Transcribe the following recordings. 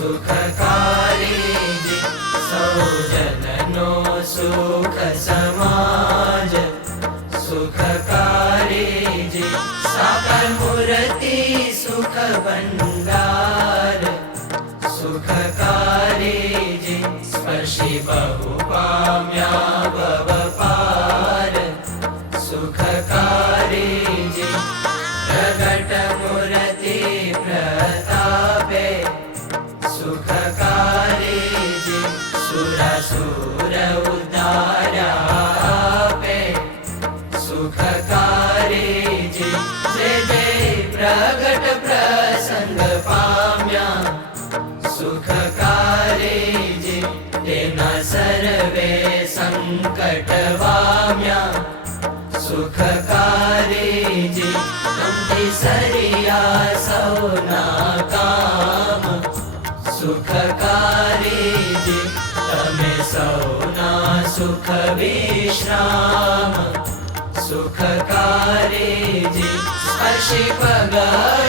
સુખકારી જી સૌજનનો સુખ સમાજ સુખકારી જી સાકાર મૂર્તિ સુખ ભંડાર સુખકારી જી સ્પર્શી બહુ પામ્યા ભવ પાર સુખકારી જી પ્રગટ મૂર્તિ પ્રતાપે સુખકારી જી સુરાસુર ઉદ્ધાર્યા આપે સુખકારી જી જે જે પ્રગટ પ્રસંગ પામ્યા સુખકારી જી તેના સર્વે સંકટ વામ્યા સુખકારી જી તમથી સરિયા સૌના કામ સુખકારી જી તમે સૌના સુખ વિશ્રામ સુખકારી જી સ્પર્શી પગ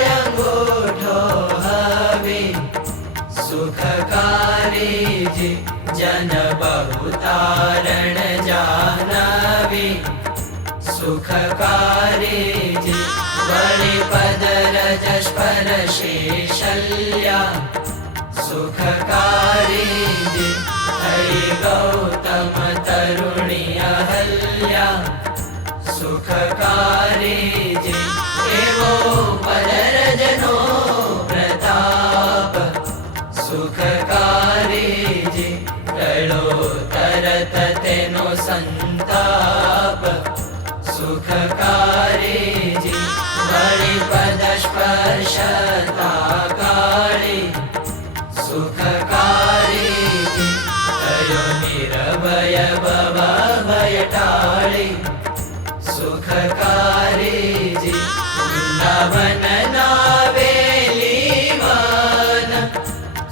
અંગૂઠો હવે સુખકારી જી જન બહુ તારણ જાહ્નવી સુખકારી જી વળી પદ રજ સ્પર્શી શલ્યા સુખકારી જી થઈ ગૌતમ તરુણી અહલ્યા સુખકારી જી એવો પદરજનો પ્રતાપ સુખકારી જી ટળો તરત તેનો સંતાપ સુખકારી જી વળી પદ સ્પર્શતા કાળી સુખકારી જી થયો નિર્ભય ભવ ભય ટાળી સુખકારી જી વૃંદાવન નાવેલી વન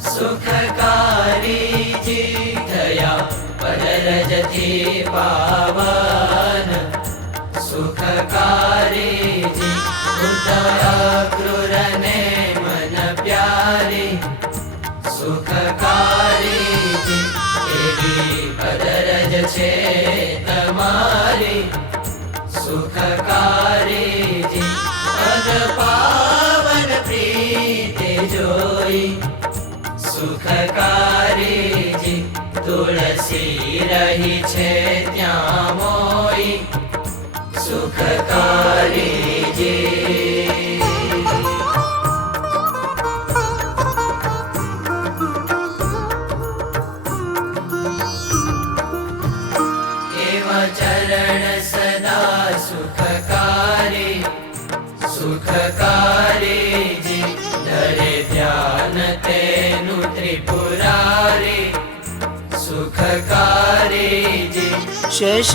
સુખકારી જી થયા પદરજથી પાવન સુખકારી જી ઉદ્ધવ ને મન પ્યારી સુખકારી જી એવી પદરજ છે તમારી સુખકારી જી પદ પાવન પ્રીતે જોઈ સુખકારી જી તુલસી રહી છે ત્યાં મોઈ સુખકારી જી એવા ચરણ સદા સુખકારી સુખકારી જી ધરે ધ્યાન તેનું ત્રિપુરારી સુખકારી જી શેષ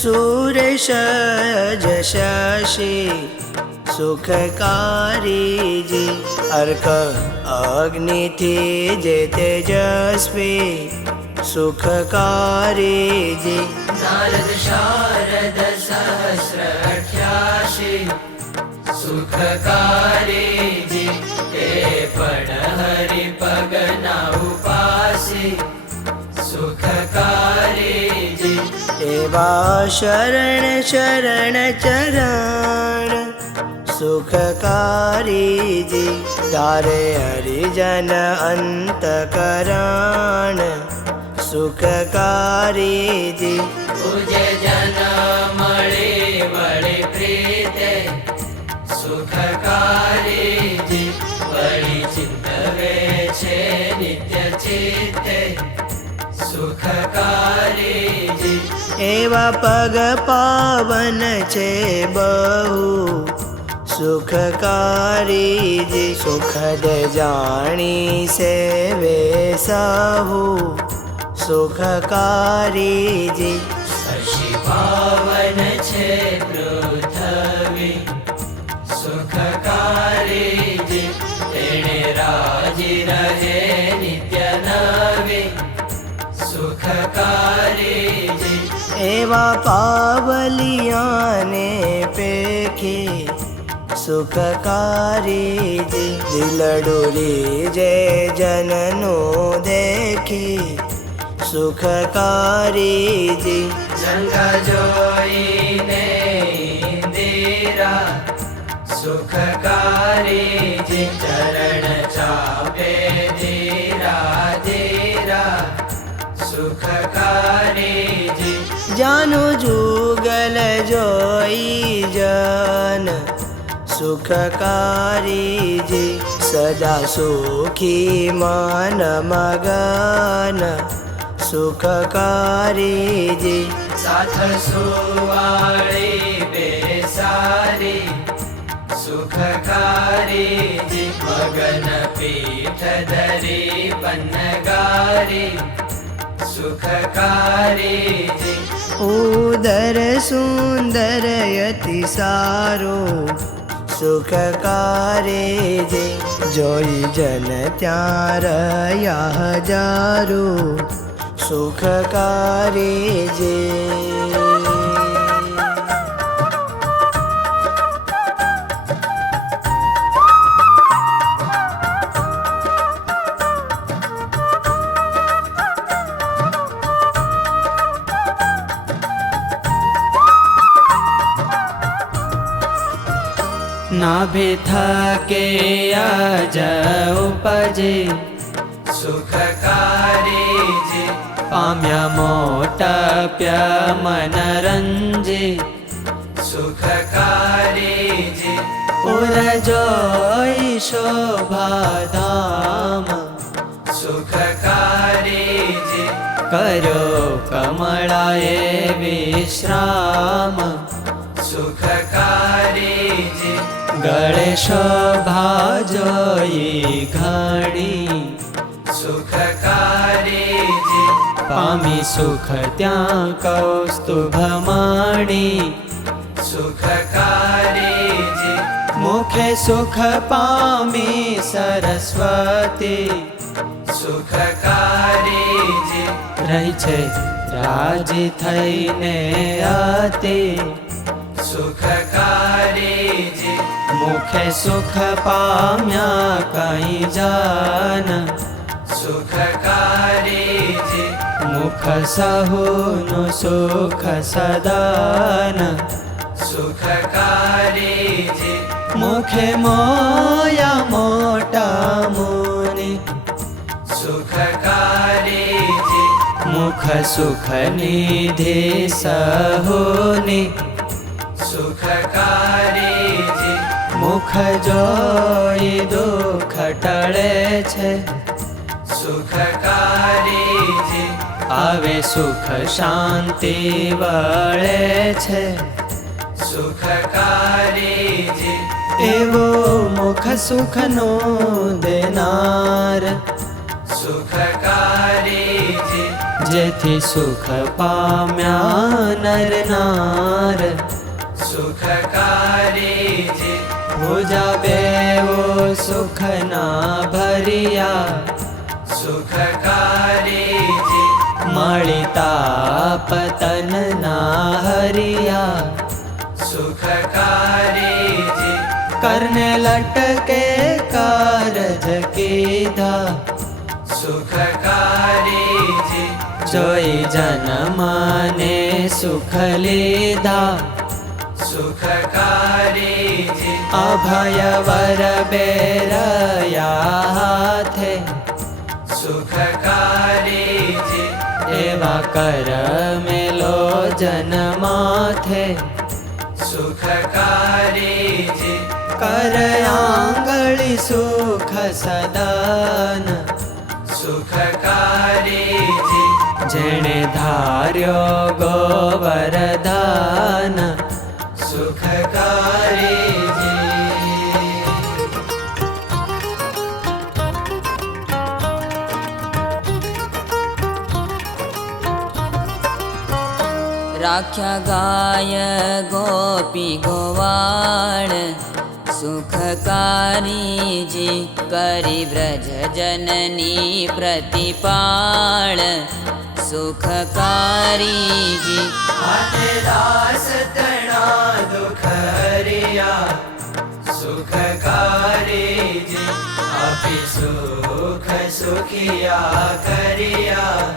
સુરેશ જશશી સુખકારી જી અર્ક અગ્નિથી જે તેજસ્વી સુખકારી જી નારદ શારદ સહસ્ર 88 સુખકારી જી તે પણ હરિ પગના ઉપાસી સુખકારી જી એવા શરણ શરણ ચરણ સુખકારી જી તારે હરિજન અંતકરણ સુખકારી જી પૂજ્ય જન મળે વળી પ્રીતે સુખકારી જી વળી ચિંતવે છે નિત્ય ચિત્તે સુખકારી જી એવા પગ પાવન છે બહુ સુખકારી જી સુખદ જાણી સેવે સહુ સુખકારી જી સ્પર્શી પાવન છે પૃથ્વી સુખકારી જી તેણે રાજી રહે નિત્ય નવી સુખકારી જી એવા પાવલિયાને પેખે સુખકારી જી દિલડુરી જે જનનું દેખી સુખકારી જી જંગ જોઈને ઇન્દિરા સુખકારી જી ચરણ ચાપે ધીરા ધીરા સુખકારી જી જાનું જુગલ જોઈ જન સુખકારી જી સદા સુખી મન મગન સુખકારી જી સાથ સુવાળી બેસારી સુખકારી જી મગન પીઠ ધરી પન્નગારી સુખકારી જી ઉદર સુંદર યતિ સારું સુખકારી જી જોઈ જન ત્યાં રહ્યા હજારું સુખકારી જી નાભે થકે આજ ઉપજે સુખકારી જી પામ્યા મોટપ્ય મનરંજે સુખકારી જી પુર જોઈ શોભાધામ સુખકારી જી કર્યો કમળાએ વિશ્રામ સુખકારી જી ગળે શોભા જોઈ ઘણી સુખકારી જી પામી સુખ ત્યાં કૌસ્તુભ માણી સુખકારી જી મુખે સુખ પામી સરસ્વતી સુખકારી જી રહી છે રાજી થઈને અતિ સુખકારી જી મુખે સુખ પામ્યા કઈ જાન સુખકારી જી મુખ સહુનું સુખ સદાન સુખકારી જી મુખે મોયા મોટા મુનિ સુખકારી જી મુખ સુખ નિધિ સહુની સુખકારી જી મુખ જોઈ દુઃખ ટળે છે સુખકારી જી આવે સુખ શાંતિ વળે છે સુખકારી જી એવો મુખ સુખનો દેનાર સુખકારી જી જેથી સુખ પામ્યા નર નાર સુખકારી જી ભુજા બેવો સુખના ભર્યા સુખકારી જી મળી તાપ તનના હરિયા સુખકારી જી કરને લટકે કારજ કીધા સુખકારી જી જોઈ જનમાને સુખ લીધા સુખકારી જી અભય વર બેરયા હાથે સુખકારી જી એવા કર મેલો જન્માથે સુખકારી જી કર આંગળી સુખ સદાન સુખકારી જી જેણે ધાર્યો ગોવરદાન સુખકારી જી રાખ્યા ગાય ગોપી ગોવાળ સુખકારીજી કરી વ્રજ જનની પ્રતિપાળ સુખકારીજી હાથે દાસ તણા દુખ હરિયા સુખકારી જી આપી સુખ સુખિયા કરિયા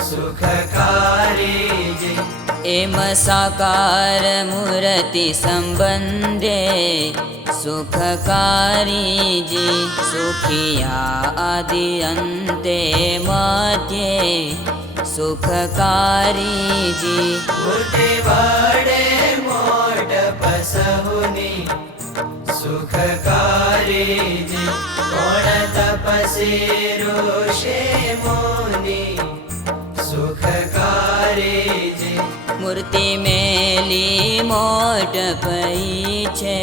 સુખકારી જી એમ સાકાર મૂર્તિ સંબંધે સુખકારીજી સુખિયા આદિ અંતે મધ્યે સુખકારીજી મૂર્તિ વડે મોટ પસહુની સુખકારી જી કોણ તપસી ઋષિ મુનિ સુખકારી જી મૂર્તિ મેલી મોટ પઈ છે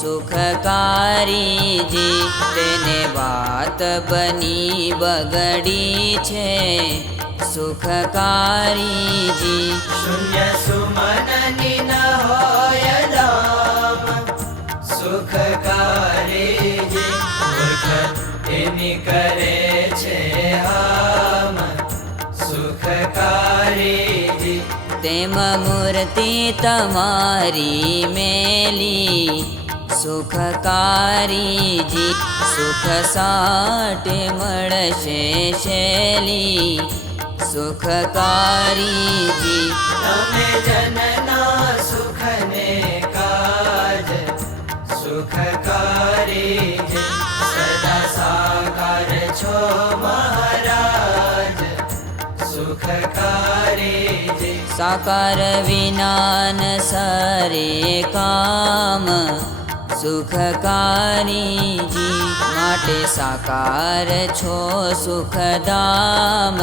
સુખકારીજી તેને વાત બની બગડી છે સુખકારીજી શૂન્ય સુમનની ન હોય દામ સુખકારી જી મૂર્ખ એની કરે છે હામ સુખકારી જી તેમ મૂર્તિ તમારી મેલી સુખકારીજી સુખ સાટે મળશે શૈલી સુખકારીજી તમે જનના સુખને કાજ સુખકારી જી સદા સાકાર છો મહારાજ સુખકારી જી સાકાર વિનાન સરે કામ સુખકારીજી માટે સાકાર છો સુખધામ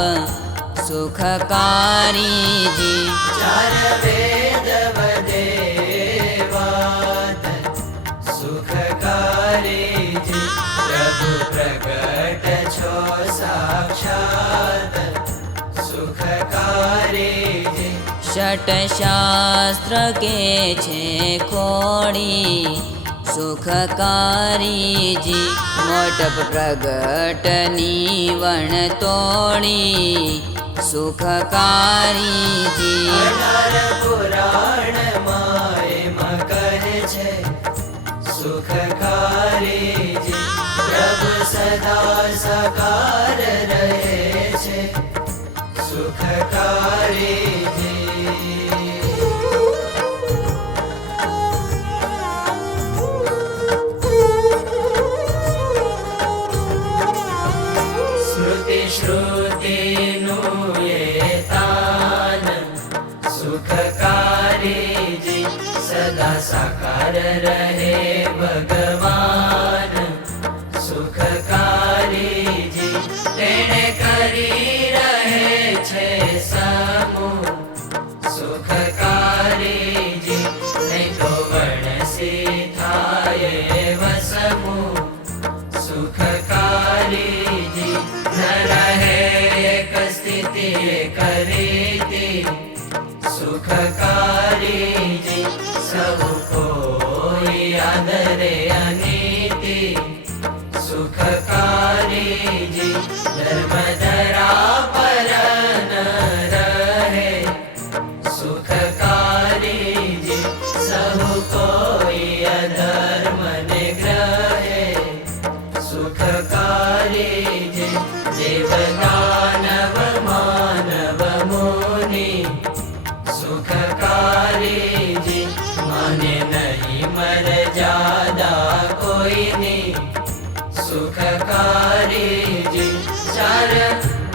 સુખકારીજી ચાર વેદ વદે વાત સુખકારી જી પ્રભુ પ્રગટ છો સાક્ષાત સુખકારી જી ષટ શાસ્ત્ર કે છે ખોડી સુખકારીજી મોટપ પ્રગટની વણ તોડી સુખકારીજી અઢાર પુરાણ માં કહે છે સુખકારી જી પ્રભુ સદા સાકાર રહે છે સુખકારી જી સ્મૃતિ શ્રુતિનું એ તાન સુખકારી જી સદા સાકાર રહે ભગવાન સુખકારી જી તેણે કરી રહે છે સમૂહ સુખકારી જી નહીં તો વણસી થાય વસમૂહ સુખકારી જી ન રહે એક સ્થિતિ એક રીતિ સુખકારી જી સૌ કોઈ આદરે અનીતિ સુખકારી જી ધર્મ ધરા પર ન રહે સુખકારી જી સૌ કોઈ અધર્મ ને ગ્રહે સુખકારી જી દેવ દાનવ માનવ મુનિ સુખકારી જી માને નહીં મર્યાદા કોઈની સુખકારી જી ચાર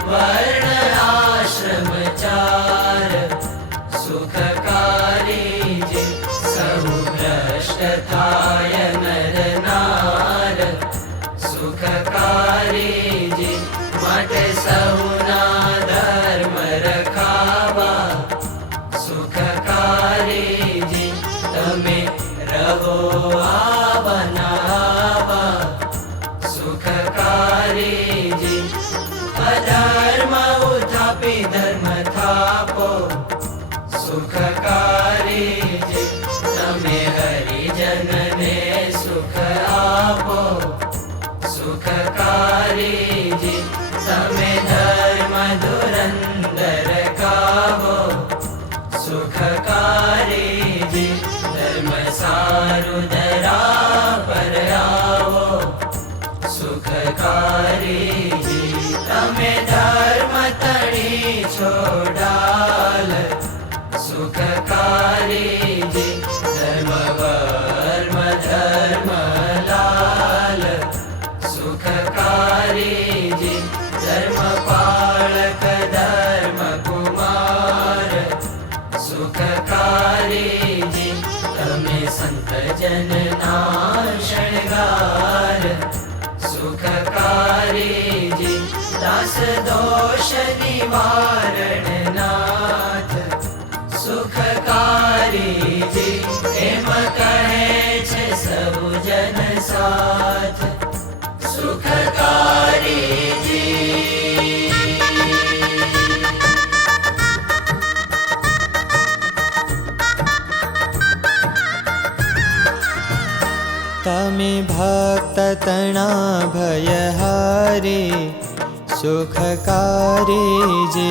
વર્ણ આશ્રમ ચાર સુખકારી જી સહુ ભ્રષ્ટ થાય નર નાર સુખકારી જી માટે સૌના ધર્મ રખાવા સુખકારી જી તમે રહો બનાવા સુખકારી જી અધર્મ ઉથાપી ધર્મ થાપો સુખકારી જી તમે હરિજનને સુખ આપો સુખકારી જી તમે ધર્મ ધુરંધર કાવો સુખકારી જી ધર્મ સારું ધરા धर्म पालक धर्म कुमार सुखकारी जी तमे संत जन ना शृंगार सुखकारी जी दास दोष निवारण नाथ सुखकारी जी एम कहे छे सब जन साथ सुखकारी जी तमे भक्त तना भयहारी सुखकारी जी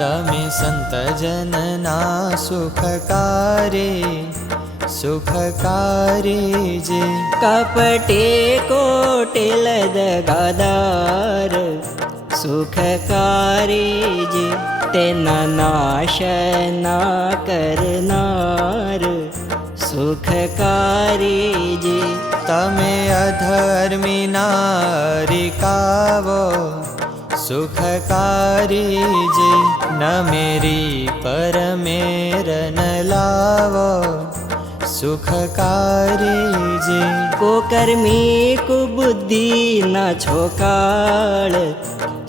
तमे संत जनना सुखकारी सुखकारी जी कपटे कोटिल दगादार सुखकारी जी तेना नाश ना करनार सुखकारी जी तमे अधर्मी नारी कावो सुखकारी जी न मेरी परमेर न लावो सुखकारी जी कुकर्मी कुबुद्धि न छोकाळ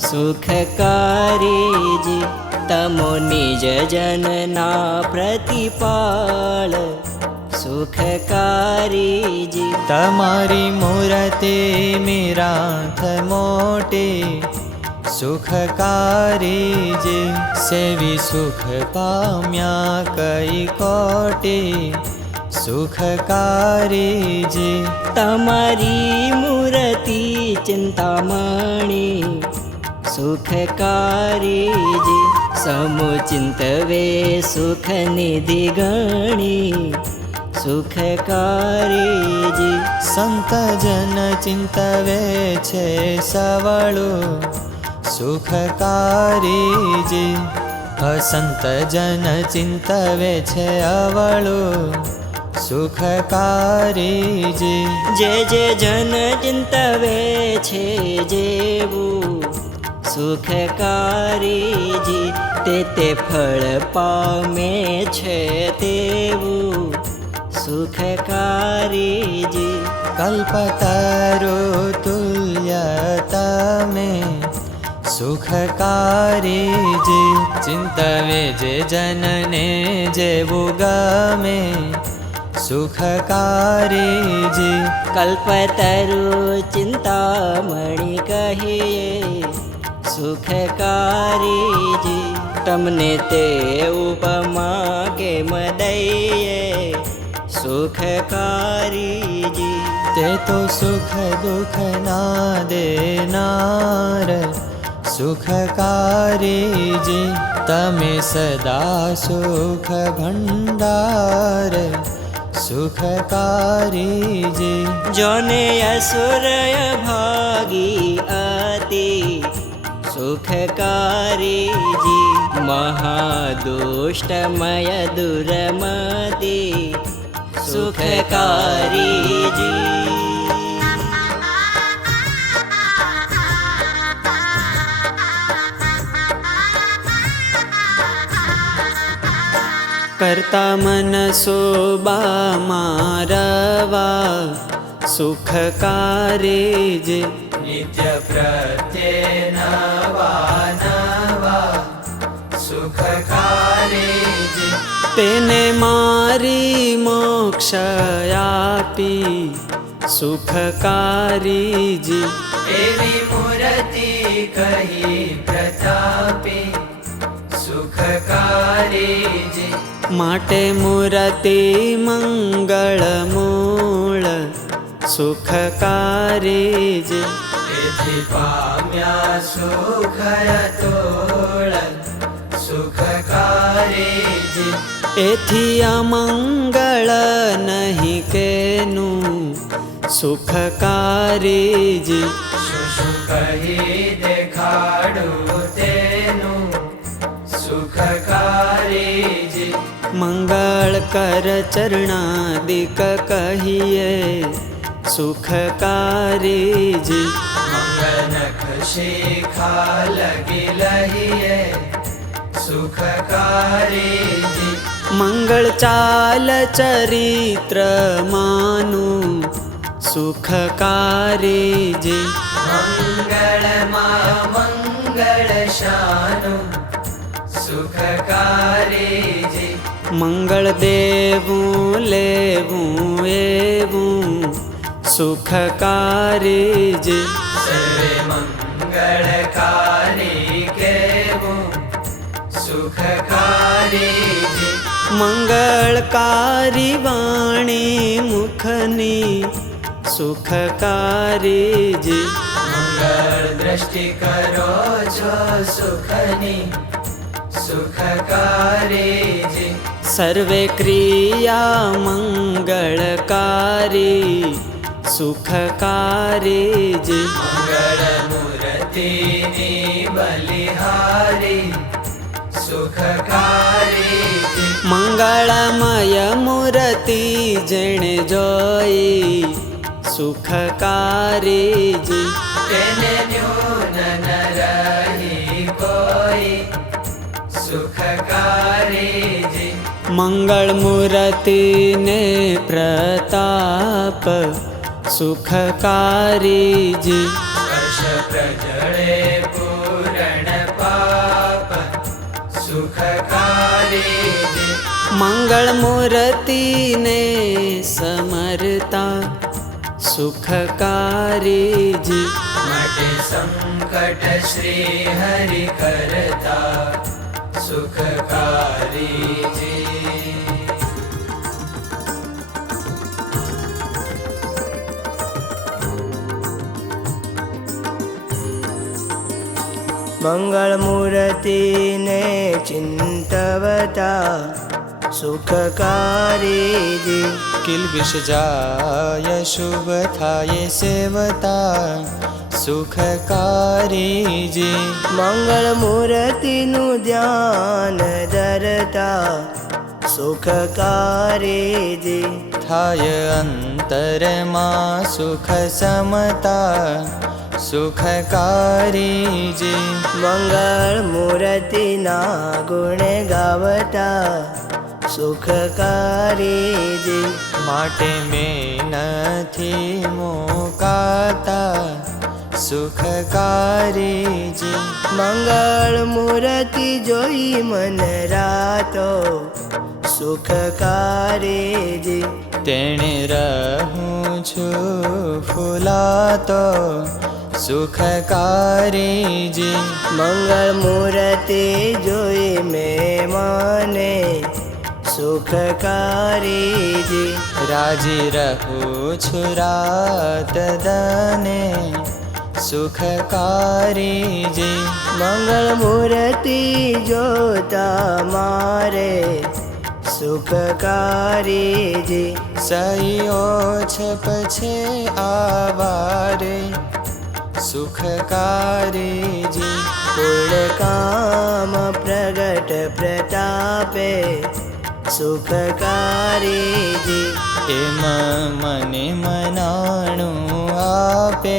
सुखकारी जी तमो निज जन ना प्रतिपाळ सुखकारी जी तमारी मूर्ति मीराथ मोटी सुखकारी जी सेवी सुख पाम्या कई कोटी सुखकारी जी तमारी मूर्ति चिंतामणि सुखकारी जी समुचिंतवे सुख निधि गणी सुखकारी जी संत जन चिंतवे छे सवळु सुखकारी जी असंत जन चिंतवे छे अवळु सुखकारी जी जे जन चिंतवे छे जेवू सुखकारी जी ते फळ पामे छे तेवू सुखकारी जी कल्पतरु तुल्यतमे सुखकारी जी चिंतवे जे जनने जेवू गमे सुखकारी जी कल्पतरु चिंतामणि कहिए सुखकारी जी तमने ते उपमा के मदइए सुखकारी जी ते तो सुख दुख ना देनार सुखकारी जी तमे सदा सुख भंडार सुखकारी जी जोने असुरय भागी अति सुखकारी जी महादुष्टमय दुर्मति सुखकारी जी करता मन शोभा मारवा सुखकारी जी नित्य प्रत्ये नवा नवा सुखकारी जी तेने मारी मोक्ष आपी सुखकारी जी एवी मूर्ति कही प्रतापी सुखकारी जी माटे मूर्ति मंगल मूल सुखकारी जी एथि पाम्या सुख अतोल सुखकारी जी एथी अमंगल नहीं केनु सुखकारी जी शुशु कही देखाडू तेनु सुखकारी जी मंगल कर चरणादिक कहिए सुखकारी जी मंगल नख शिखा लगी लहिए सुखकारी जी મંગળ ચાલ ચરિત્ર માનું સુખકારી જે મંગળમાં મંગળ શાનું સુખકારી જી મંગળ દેવું લેવું એવું સુખકારી જે સર્વે મંગળકારી કેવું સુખકારી જી મંગળકારી વાણી મુખની સુખકારી જે મંગળ દ્રષ્ટિ કરો છો સુખની સુખકારી જી સર્વે ક્રિયા મંગળકારી સુખકારી જે મંગળ મૂર્તિની બલિહારી સુખકારી જી મંગળમય મૂર્તિ જેણે જોઈ સુખકારી જે તેને ન્યૂન ન રહી કોઈ સુખકારી જી મંગળ મૂર્તિને પ્રતાપ સુખકારી જે સ્પર્શ પ્રજળે પૂરણ પાપ સુખકારી જી મંગળ મૂર્તિને સમરતા સુખકારી જે માટે સંકટ શ્રી હરિ કરતા સુખકારી જી મંગળ મૂર્તિને ચિંતવતા સુખકારી જી કિલ્બિષ જાય શુભ થાય સેવતા સુખકારી જે મંગળ મૂર્તિનું ધ્યાન ધરતા સુખકારી જી થાય અંતરમાં સુખ સમતા સુખકારી જે મંગળ મૂર્તિના ગુણ ગાવતા સુખકારી જી માટે મેં નથી મુકાતા સુખકારી જે મંગળ મૂર્તિ જોઈ મન રાતો સુખકારી જી તેણે રહું છું ફૂલાતો સુખકારી જે મંગળ મૂર્તિ જોઈ મેં મને સુખકારી જી રાજી રહું છું રાત દને સુખકારી જે મંગળ મૂર્તિ જોતા મારે સુખકારી જી સહી ઓછપ છે આવારે સુખકારી જે પૂર્ણ કામ પ્રગટ પ્રતાપે સુખકારી જી એમ મને મનાણું આપે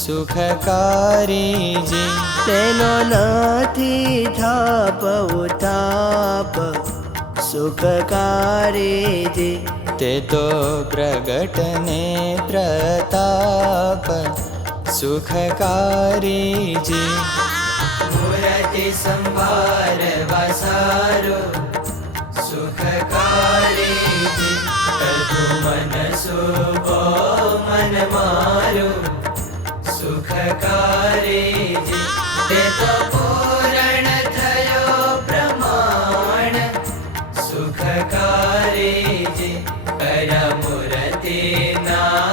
સુખકારી જે તેનો નથી થાપ ઉતાપ સુખકારી જી તે તો પ્રગટ ને પ્રતાપ સુખકારી જે મૂર્તિ સંભાળવા સારો સુખકારી જી કરતું મન શુભો મન મારું સુખકારી જી તે તો પૂરણ થયો પ્રમાણ સુખકારી જી કર મૂર્તિ ના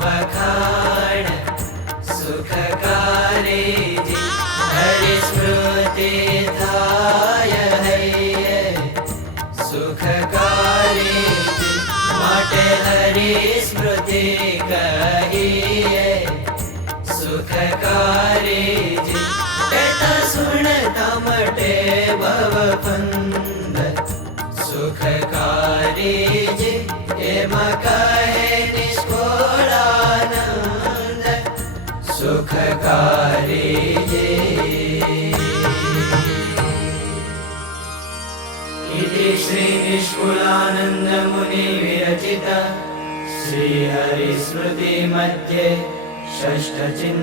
વખાણ સુખકારી જી હરિ સ્મૃતિ થાય હૈયે સુખકારી જી માટે હરિ સ્મૃતિ કહીએ સુખકારી જી કહેતા સુણતા મટે ભવપંદ સુખકારી જી એમાં કહે નિષ્કોળાનંદ સુખકારી तारीजे। इति श्रीनिष्कुलानन्दमुनिविरचित श्रीहरिस्मृतिमध्ये षष्ठचिन्तामणिः।